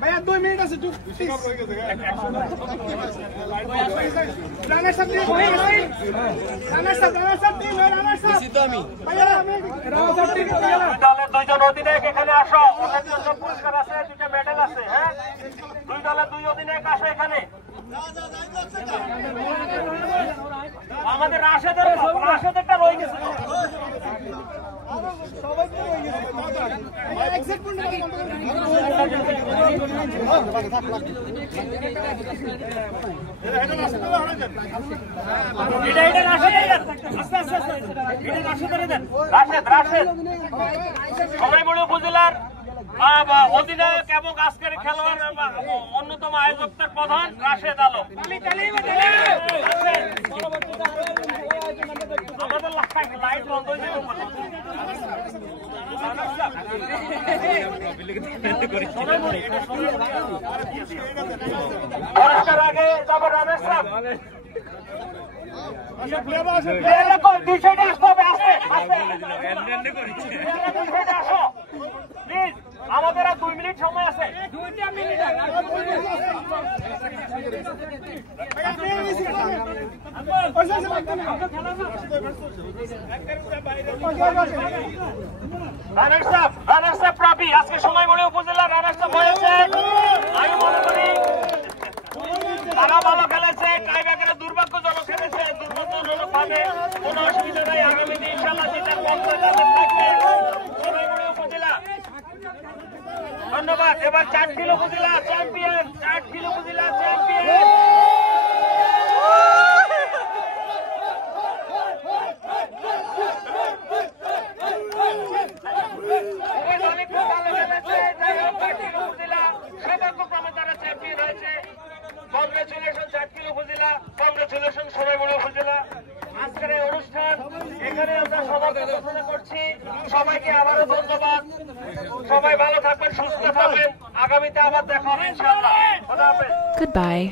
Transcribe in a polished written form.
ভাইয়া 2 মিনিট আছে দুইজন অধিনায়ক এখানে আসো, পুরস্কার আছে, 2টা মেডেল আছে। হ্যাঁ, 2 দলের 2 অধিনায়ক আসো এখানে। আমাদের রাশেদেরটা রয়ে গেছে। সময়মূল্য উপজেলার অধিনায়ক এবং আজকের খেলোয়াড় অন্যতম আয়োজকের প্রধান রাশেদ আলম। আমাদের লাইট বন্ধ হয়ে যাবে। পুরস্কার আগে যাবো রামেশ সাহেব। দুই সাইডে আসতে হবে, আসো প্লিজ। আমাদের আর 2 মিনিট সময় আছে। রানার্স আপ ট্রফি আজকে সময়মূল্য উপজেলা রানার্স আপ হয়েছে। আমি মনে করি তারা ভালো খেলেছে, টাইব্রেকারে দুর্ভাগ্যজনক খেলেছে। দুর্ভাগ্যজনক ভাবে কোনো অসুবিধা নাই। আগামী দিন ইনশাআল্লাহ জেতার পক্ষে তাদের থাকবে সময়মূল্য উপজেলা। ধন্যবাদ। এবার 4 কিলো উপজেলা চ্যাম্পিয়ন, 4 কিলো উপজেলা চ্যাম্পিয়ন। কংগ্রেচুলেশন 4 কিলো উপজেলা, কংগ্রেচুলেশন সময়মূল্য উপজেলা। আজকের এই অনুষ্ঠান এখানে আমরা সমাপ্ত ঘোষণা করছি। সবাইকে আবারও ধন্যবাদ। সবাই ভালো থাকবেন, সুস্থ থাকবেন। আগামীতে আবার দেখা হবে ইনশাআল্লাহ। Goodbye.